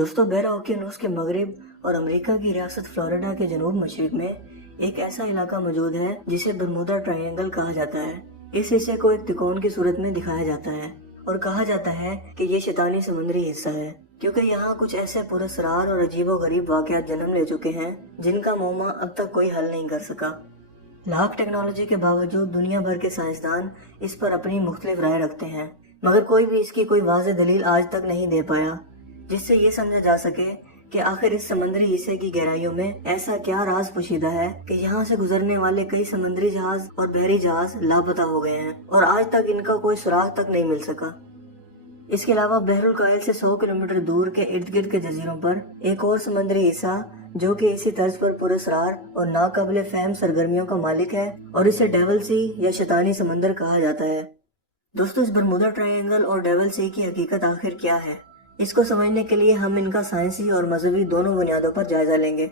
दोस्तों, बहरा ओकियानूस के मगरब और अमेरिका की रियासत फ्लोरिडा के जनूब मशरिक में एक ऐसा इलाका मौजूद है जिसे बरमूदा ट्रायंगल कहा जाता है। इस हिस्से को एक त्रिकोण की सूरत में दिखाया जाता है और कहा जाता है कि ये शैतानी समुद्री हिस्सा है, क्योंकि यहाँ कुछ ऐसे पुरस्कार और अजीबोगरीब वाकयात जन्म ले चुके हैं जिनका मोमा अब तक कोई हल नहीं कर सका। लाख टेक्नोलॉजी के बावजूद दुनिया भर के साइंसदान इस पर अपनी मुख्तलिफ राय रखते हैं, मगर कोई भी इसकी कोई वाज़ेह दलील आज तक नहीं दे पाया जिससे ये समझा जा सके कि आखिर इस समंदरी हिस्से की गहराइयों में ऐसा क्या राज पोशीदा है कि यहाँ से गुजरने वाले कई समुद्री जहाज और बहरी जहाज लापता हो गए हैं और आज तक इनका कोई सुराग तक नहीं मिल सका। इसके अलावा बहरुल कायल से 100 किलोमीटर दूर के इर्द गिर्द के जजीरों पर एक और समुद्री हिस्सा जो कि इसी तर्ज पर पुरस्कार और नाकाबिले फहम सरगर्मियों का मालिक है और इसे डेविल सी या शैतानी समंदर कहा जाता है। दोस्तों, इस बरमूदा ट्रायंगल और डेविल सी की हकीकत आखिर क्या है, इसको समझने के लिए हम इनका साइंसी और मजहबी दोनों बुनियादों पर जायजा लेंगे।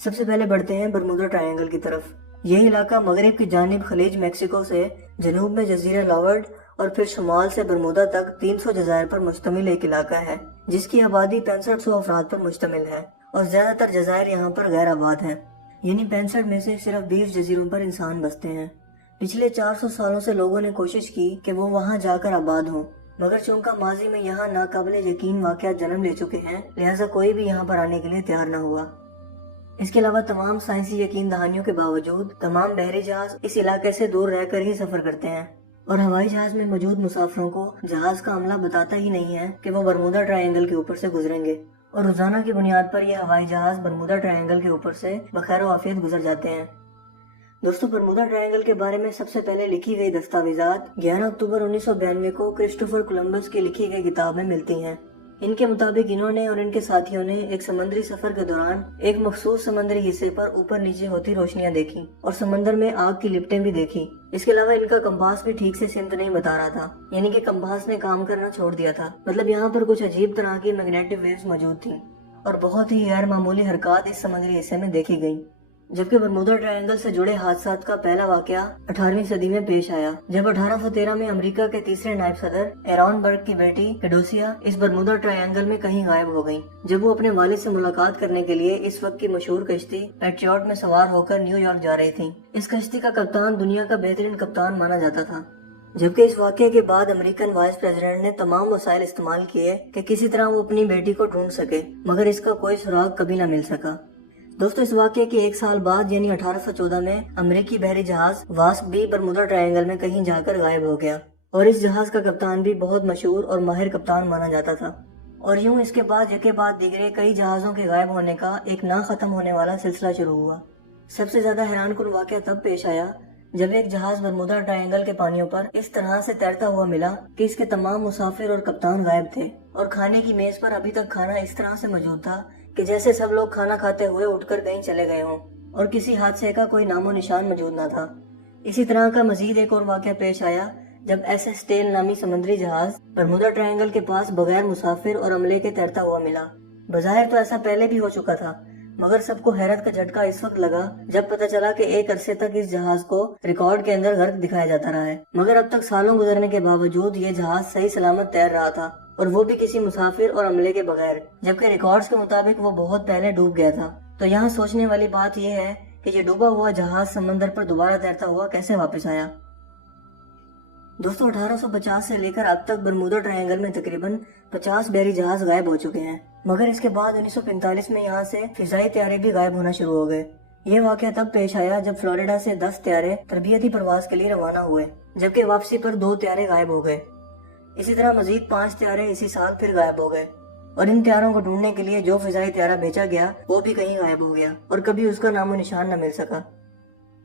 सबसे पहले बढ़ते हैं बरमूदा ट्रायंगल की तरफ। यह इलाका मगरब की जानिब खलीज मैक्सिको से जनूब में जजीरा लॉवर्ड और फिर शुमाल से बरमूदा तक 300 जजायर पर मुश्तमिल एक इलाका है जिसकी आबादी 6500 अफराद पर मुश्तमिल है और ज्यादातर जजायर यहाँ पर गैर आबाद हैं, यानी 65 में से सिर्फ 20 जजीरों पर इंसान बसते हैं। पिछले 400 सालों से लोगों ने कोशिश की कि वो वहाँ जाकर आबाद हों, मगर चूंकि माजी में यहाँ नाकाबिले यकीन वाकयात जन्म ले चुके हैं, लिहाजा कोई भी यहाँ पर आने के लिए तैयार न हुआ। इसके अलावा तमाम साइंसी यकीन दहानियों के बावजूद तमाम बहरी जहाज इस इलाके से दूर रहकर ही सफर करते हैं और हवाई जहाज में मौजूद मुसाफिरों को जहाज का अमला बताता ही नहीं है कि वो बरमूदा ट्रायंगल के ऊपर से गुजरेंगे और रोजाना की बुनियाद पर यह हवाई जहाज बरमूदा ट्रायंगल के ऊपर से बखैर आफियत गुजर जाते हैं। दोस्तों, बरमूदा ट्रायंगल के बारे में सबसे पहले लिखी गई दस्तावेजात 11 अक्टूबर 1992 को क्रिस्टोफर कोलंबस की लिखी गई किताब में मिलती हैं। इनके मुताबिक इन्होंने और इनके साथियों ने एक समुद्री सफर के दौरान एक मखसूस समुद्री हिस्से पर ऊपर नीचे होती रोशनियां देखी और समंदर में आग की लिपटें भी देखी। इसके अलावा इनका कंपास भी ठीक से सिमत नहीं बता रहा था, यानी कि कंपास ने काम करना छोड़ दिया था। मतलब यहाँ पर कुछ अजीब तरह की मैग्नेटिक वेव्स मौजूद थी और बहुत ही गैर मामूली हरकत इस समुद्री हिस्से में देखी गयी। जबकि बरमूदा ट्रायंगल से जुड़े हादसात का पहला वाकया 18वीं सदी में पेश आया, जब 1813 में अमेरिका के तीसरे नायब सदर एरॉन बर्ग की बेटी एडोसिया इस बरमूदा ट्रायंगल में कहीं गायब हो गयी, जब वो अपने वालिद से मुलाकात करने के लिए इस वक्त की मशहूर कश्ती पैट्रियट में सवार होकर न्यूयॉर्क जा रही थी। इस कश्ती का कप्तान दुनिया का बेहतरीन कप्तान माना जाता था। जबकि इस वाकये के बाद अमेरिकन वाइस प्रेसिडेंट ने तमाम वसाइल इस्तेमाल किए कि किसी तरह वो अपनी बेटी को ढूंढ सके, मगर इसका कोई सुराग कभी न मिल सका। दोस्तों, इस वाकये के एक साल बाद यानी 1814 में अमेरिकी बहरी जहाज वास्प भी बरमूदा ट्रायंगल में कहीं जाकर गायब हो गया और इस जहाज का कप्तान भी बहुत मशहूर और माहिर कप्तान माना जाता था। और यूं इसके बाद यके बाद दीगरे कई जहाजों के गायब होने का एक ना खत्म होने वाला सिलसिला शुरू हुआ। सबसे ज्यादा हैरानकुन वाकया तब पेश आया जब एक जहाज बरमूदा ट्रायंगल के पानियों पर इस तरह से तैरता हुआ मिला कि इसके तमाम मुसाफिर और कप्तान गायब थे और खाने की मेज पर अभी तक खाना इस तरह से मौजूद था कि जैसे सब लोग खाना खाते हुए उठकर कहीं चले गए हों और किसी हादसे का कोई नामो निशान मौजूद न था। इसी तरह का मजीद एक और वाकया पेश आया जब एसएस टेल नामी समुद्री जहाज बरमूदा ट्रायंगल के पास बगैर मुसाफिर और अमले के तैरता हुआ मिला। बज़ाहिर तो ऐसा पहले भी हो चुका था, मगर सबको हैरत का झटका इस वक्त लगा जब पता चला कि एक अरसे तक इस जहाज को रिकॉर्ड के अंदर गर्क दिखाया जाता रहा है, मगर अब तक सालों गुजरने के बावजूद ये जहाज सही सलामत तैर रहा था और वो भी किसी मुसाफिर और अमले के बगैर, जबकि रिकॉर्ड्स के मुताबिक वो बहुत पहले डूब गया था। तो यहाँ सोचने वाली बात यह है कि ये डूबा हुआ जहाज समंदर पर दोबारा तैरता हुआ कैसे वापस आया। दोस्तों, 1850 से लेकर अब तक बरमूदा ट्रायंगल में तकरीबन 50 बहरी जहाज गायब हो चुके हैं, मगर इसके बाद 1945 में यहाँ से फिजाई त्यारे भी गायब होना शुरू हो गए। ये वाकया तब पेश आया जब फ्लोरिडा से 10 त्यारे तरबियती प्रवास के लिए रवाना हुए, जबकि वापसी पर 2 त्यारे गायब हो गए। इसी तरह मजीद 5 त्यारे इसी साल फिर गायब हो गए और इन त्यारों को ढूंढने के लिए जो फिजाई त्यारा भेजा गया वो भी कहीं गायब हो गया और कभी उसका नामो निशान न मिल सका।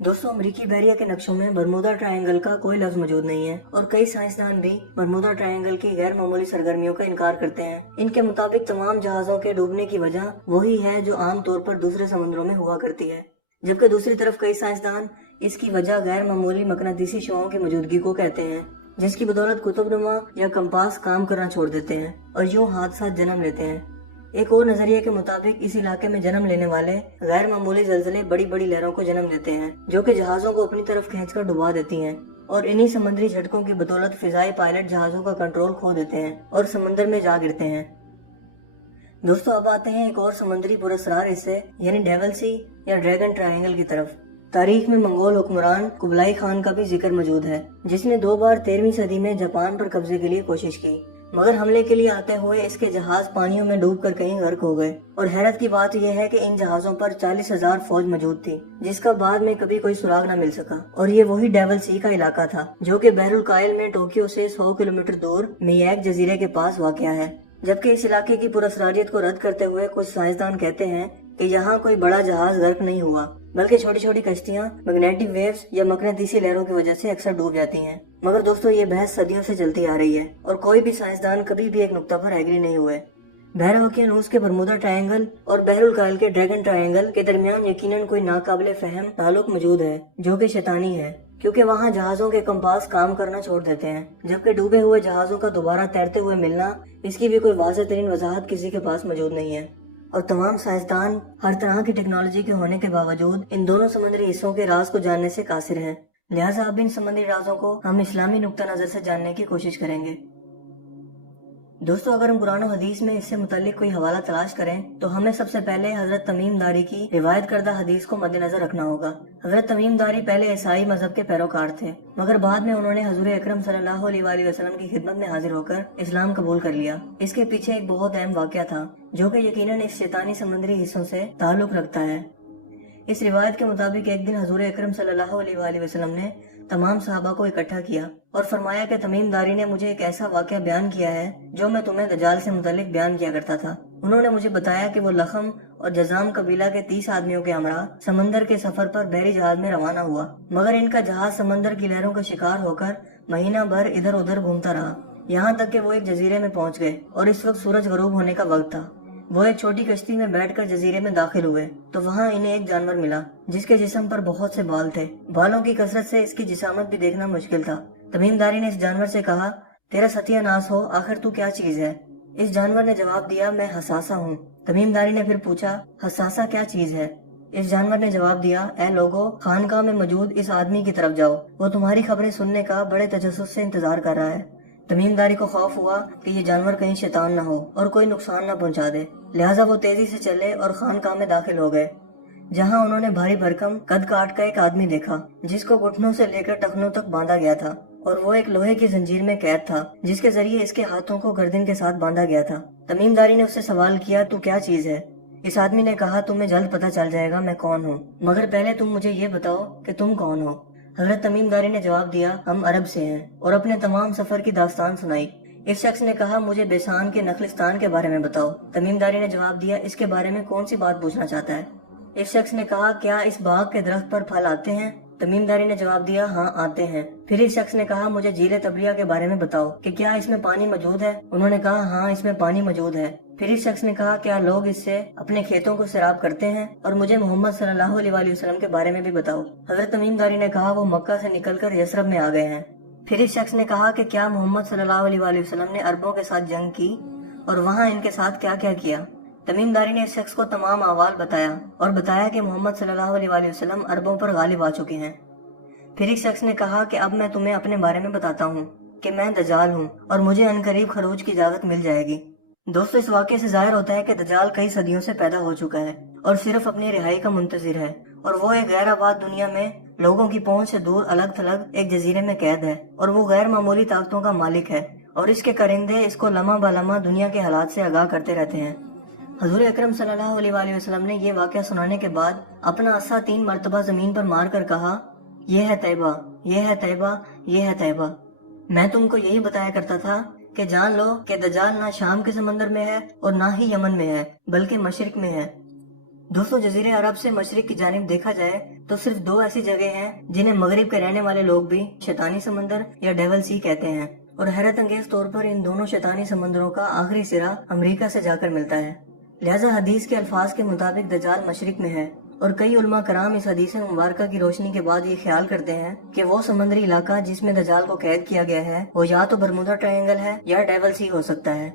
दोस्तों, अमेरिकी बहरिया के नक्शों में बरमूदा ट्रायंगल का कोई लफ्ज मौजूद नहीं है और कई साइंसदान भी बरमूदा ट्रायंगल की गैर मामूली सरगर्मियों का इनकार करते हैं। इनके मुताबिक तमाम जहाजों के डूबने की वजह वही है जो आम तौर पर दूसरे समुद्रों में हुआ करती है, जबकि दूसरी तरफ कई साइंसदान इसकी वजह गैर मामूली मकनातीसी शुआओं की मौजूदगी को कहते हैं, जिसकी बदौलत कुतुबनुमा या कंपास काम करना छोड़ देते हैं और यूं हादसा जन्म लेते हैं। एक और नजरिए के मुताबिक इस इलाके में जन्म लेने वाले गैर मामूली जल्जले बड़ी बड़ी लहरों को जन्म देते हैं जो कि जहाजों को अपनी तरफ खींचकर डुबा देती हैं और इन्हीं समुद्री झटकों की बदौलत फिजाई पायलट जहाजों का कंट्रोल खो देते हैं और समंदर में जा गिरते हैं। दोस्तों अब आते हैं एक और समुद्री पुरस्कार हिस्से यानी डेविल सी या ड्रैगन ट्रायंगल की तरफ। तारीख में मंगोल हुक्मरान कुबलाई खान का भी जिक्र मौजूद है, जिसने 2 बार 13वीं सदी में जापान पर कब्जे के लिए कोशिश की, मगर हमले के लिए आते हुए इसके जहाज पानियों में डूबकर कहीं गर्क हो गए। और हैरत की बात यह है कि इन जहाजों पर 40,000 फौज मौजूद थी, जिसका बाद में कभी कोई सुराग न मिल सका। और ये वही डेविल सी का इलाका था जो कि बहरुल कायल में टोक्यो से 100 किलोमीटर दूर मियाक जजीरे के पास वाक़या है। जबकि इस इलाके की पुरस्कारियत को रद्द करते हुए कुछ साइंसदान कहते हैं कि यहाँ कोई बड़ा जहाज गर्क नहीं हुआ, बल्कि छोटी छोटी कश्तियाँ मैग्नेटिक वेव्स या मकनातीसी लहरों की वजह से अक्सर डूब जाती हैं। मगर दोस्तों ये बहस सदियों से चलती आ रही है और कोई भी साइंसदान कभी भी एक नुक्ता पर एग्री नहीं हुए। बहरहाल के बरमूदा ट्रायंगल और बहरुल कायल के ड्रैगन ट्रायंगल के दरमियान यकीनन कोई नाकाबिले फहम ताल्लुक मौजूद है जो कि शैतानी है, क्योंकि वहाँ जहाजों के कंपास काम करना छोड़ देते हैं, जबकि डूबे हुए जहाजों का दोबारा तैरते हुए मिलना इसकी भी कोई वाज़ेह तरीन वजाहत किसी के पास मौजूद नहीं है। और तमाम साइंसदान हर तरह की टेक्नोलॉजी के होने के बावजूद इन दोनों समुद्री हिस्सों के राज को जानने से कासिर हैं। लिहाजा अब इन समुद्री राजों को हम इस्लामी नुक्ता नजर से जानने की कोशिश करेंगे। दोस्तों अगर हम कुरान और हदीस में इससे मुताल्लिक कोई हवाला तलाश करें तो हमें सबसे पहले हजरत तमीम दारी की रिवायत करदा हदीस को मद्देनजर रखना होगा। हजरत तमीम दारी पहले ईसाई मजहब के पैरोकार थे, मगर बाद में उन्होंने हजूर अकरम सल्लल्लाहु अलैहि वसल्लम की खिदमत में हाजिर होकर इस्लाम कबूल कर लिया। इसके पीछे एक बहुत अहम वाक़या था जो कि यकीनन इस शैतानी समुद्री हिस्सों से ताल्लुक रखता है। इस रिवायत के मुताबिक एक दिन हजूर अकरम सल्लल्लाहु अलैहि वसल्लम ने तमाम सहाबा को इकट्ठा किया और फरमाया कि तमीम दारी ने मुझे एक ऐसा वाक़या बयान किया है जो मैं तुम्हें दज्जाल से मुतालिक बयान किया करता था। उन्होंने मुझे बताया कि वो लखम और जजाम कबीला के 30 आदमियों के हमरा समंदर के सफर पर बहरी जहाज में रवाना हुआ, मगर इनका जहाज समंदर की लहरों का शिकार होकर महीना भर इधर उधर घूमता रहा, यहाँ तक कि वो एक जजीरे में पहुँच गए और इस वक्त सूरज गरूब होने का वक्त था। वो एक छोटी कश्ती में बैठकर जजीरे में दाखिल हुए तो वहाँ इन्हें एक जानवर मिला जिसके जिस्म पर बहुत से बाल थे। बालों की कसरत से इसकी जिसामत भी देखना मुश्किल था। तमीमदारी ने इस जानवर से कहा, तेरा सत्यानाश हो, आखिर तू क्या चीज है? इस जानवर ने जवाब दिया, मैं हसासा हूँ। तमीमदारी ने फिर पूछा, हसासा क्या चीज है? इस जानवर ने जवाब दिया, ए लोगो, खानकाह में मौजूद इस आदमी की तरफ जाओ, वो तुम्हारी खबरें सुनने का बड़े तजस्सुस से इंतजार कर रहा है। तमीमदारी को खौफ हुआ कि ये जानवर कहीं शैतान न हो और कोई नुकसान न पहुंचा दे, लिहाजा वो तेजी से चले और खानकाह में दाखिल हो गए, जहां उन्होंने भारी भरकम कद काट का एक आदमी देखा जिसको घुटनों से लेकर टखनों तक बांधा गया था और वो एक लोहे की जंजीर में कैद था जिसके जरिए इसके हाथों को गर्दन के साथ बांधा गया था। तमीमदारी ने उससे सवाल किया, तू क्या चीज है? इस आदमी ने कहा, तुम्हें जल्द पता चल जाएगा मैं कौन हूँ, मगर पहले तुम मुझे ये बताओ कि तुम कौन हो। हजरत तमीमदारी ने जवाब दिया, हम अरब से हैं, और अपने तमाम सफर की दास्तान सुनाई। इस शख्स ने कहा, मुझे बेसान के नखलिस्तान के बारे में बताओ। तमीमदारी ने जवाब दिया, इसके बारे में कौन सी बात पूछना चाहता है? इस शख्स ने कहा, क्या इस बाग के दरख्त पर फल आते हैं? तमीमदारी ने जवाब दिया, हाँ आते हैं। फिर इस शख्स ने कहा, मुझे झील तबरिया के बारे में बताओ कि क्या इसमें पानी मौजूद है? उन्होंने कहा, हाँ इसमें पानी मौजूद है। फिर इस शख्स ने कहा, क्या लोग इससे अपने खेतों को सैराब करते हैं? और मुझे मोहम्मद सल्लल्लाहु अलैहि वसल्लम के बारे में भी बताओ। हजरत तमीमदारी ने कहा, वो मक्का से निकलकर यसरब में आ गए हैं। फिर इस शख्स ने कहा कि क्या मोहम्मद सल्लल्लाहु अलैहि वसल्लम ने अरबों के साथ जंग की और वहाँ इनके साथ क्या क्या किया? तमीमदारी ने इस शख्स को तमाम अहवाल बताया और बताया कि मोहम्मद सल्लल्लाहु अलैहि वसल्लम अरबों पर गालिब आ चुके हैं। फिर इस शख्स ने कहा कि अब मैं तुम्हें अपने बारे में बताता हूँ कि मैं दज्जाल हूँ और मुझे अनकरीब खरूज की इजाजत मिल जाएगी। दोस्तों इस वाक़े से जाहिर होता है कि दज्जाल कई सदियों से पैदा हो चुका है और सिर्फ अपनी रिहाई का मुंतजिर है, और वो एक गैर आबाद दुनिया में लोगों की पहुंच से दूर अलग थलग एक जजीरे में कैद है, और वो गैर मामूली ताकतों का मालिक है और इसके करिंदे इसको लम्हा बलम्हा दुनिया के हालात से आगाह करते रहते हैं। हजूर अकरम सल्लल्लाहु अलैहि वसल्लम ने ये वाक़या सुनाने के बाद अपना अस्सा 3 मरतबा जमीन पर मार कर कहा, यह है तैबा, यह है तैबा, यह है तैबा। मैं तुमको यही बताया करता था कि जान लो कि दज्जाल ना शाम के समंदर में है और ना ही यमन में है, बल्कि मशरिक में है। दोस्तों जजीरे अरब से मशरिक की जानिब देखा जाए तो सिर्फ 2 ऐसी जगह हैं जिन्हें मगरिब के रहने वाले लोग भी शैतानी समंदर या डेविल सी कहते हैं, और हैरत अंगेज तौर पर इन दोनों शैतानी समंदरों का आखिरी सिरा अमेरिका से जाकर मिलता है। लिहाजा हदीस के अल्फाज के मुताबिक दज्जाल मशरिक में है, और कई उलमा कराम इस हदीस मुबारका की रोशनी के बाद ये ख्याल करते हैं कि वो समुद्री इलाका जिसमें दज्जाल को कैद किया गया है वो या तो बरमूदा ट्रायंगल है या डेविल सी हो सकता है।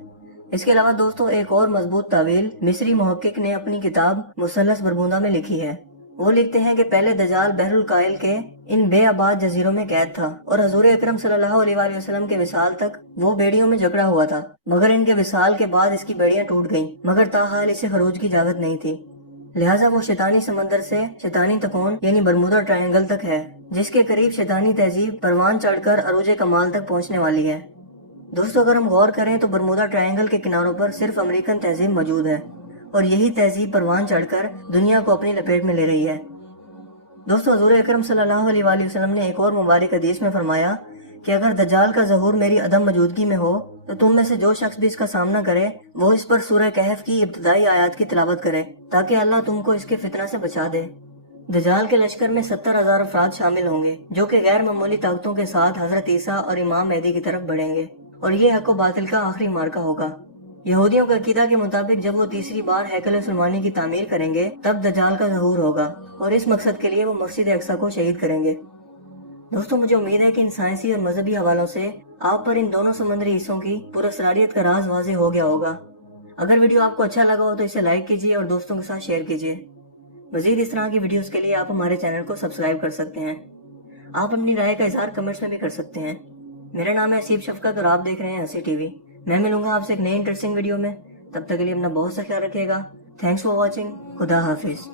इसके अलावा दोस्तों एक और मजबूत तावील मिस्री मुहक्किक ने अपनी किताब मुसल्लस बरमूदा में लिखी है। وہ لکھتے ہیں کہ پہلے دجال بحر الکاہل کے ان بے آباد جزیروں میں قید تھا اور حضور اکرم صلی اللہ علیہ وآلہ وسلم کے وصال تک وہ بیڑیوں میں جکڑا ہوا تھا، مگر ان کے وصال کے بعد اس کی بیڑیاں ٹوٹ گئیں، مگر تاحال اسے خروج کی اجازت نہیں تھی، لہٰذا وہ شیطانی سمندر سے شیطانی تکون یعنی برمودا ٹرائنگل تک ہے، جس کے قریب شیطانی تہذیب پروان چڑھ کر عروج کمال تک پہنچنے والی ہے۔ دوستو، اگر ہم غور کریں تو برمودا ٹرائنگل کے کناروں پر صرف امریکن تہذیب موجود ہے اور یہی تہذیب پروان چڑھ کر دنیا کو اپنی لپیٹ میں لے رہی ہے۔ دوستو، حضور اکرم صلی اللہ علیہ وآلہ وسلم نے ایک اور مبارک حدیث میں فرمایا کہ اگر دجال کا ظہور میری عدم موجودگی میں ہو تو تم میں سے جو شخص بھی اس کا سامنا کرے وہ اس پر سورہ کہف کی ابتدائی آیات کی تلاوت کرے تاکہ اللہ تم کو اس کے فتنہ سے بچا دے۔ دجال کے لشکر میں 70,000 افراد شامل ہوں گے جو کہ غیر معمولی طاقتوں کے ساتھ حضرت عیسیٰ اور امام مہدی کی طرف بڑھیں گے، اور یہ حق و باطل کا آخری مارکہ ہوگا۔ یہودیوں کے عقیدہ کے مطابق جب وہ تیسری بار ہیکل سلیمانی کی تعمیر کریں گے تب دجال کا ظہور ہوگا، اور اس مقصد کے لیے وہ مسجد اقصی کو شہید کریں گے۔ دوستو، مجھے امید ہے کہ ان سائنسی اور مذہبی حوالوں سے آپ پر ان دونوں سمندری حصوں کی پراسراریت کا راز واضح ہو گیا ہوگا۔ اگر ویڈیو آپ کو اچھا لگا ہو تو اسے لائک کیجیے اور دوستوں کے ساتھ شیئر کیجیے۔ مزید اس طرح کی ویڈیوز کے لیے آپ ہمارے چینل کو سبسکرائب کر سکتے ہیں۔ آپ اپنی رائے کا اظہار کمنٹس میں بھی کر سکتے ہیں۔ میرا نام ہے حسیب شفقت اور آپ دیکھ رہے ہیں ہنسی ٹی وی۔ میں ملوں گا آپ سے ایک نئی انٹرسٹنگ ویڈیو میں، تب تک کے لیے اپنا بہت سا خیال رکھیے گا۔ Thanks for watching. خدا حافظ۔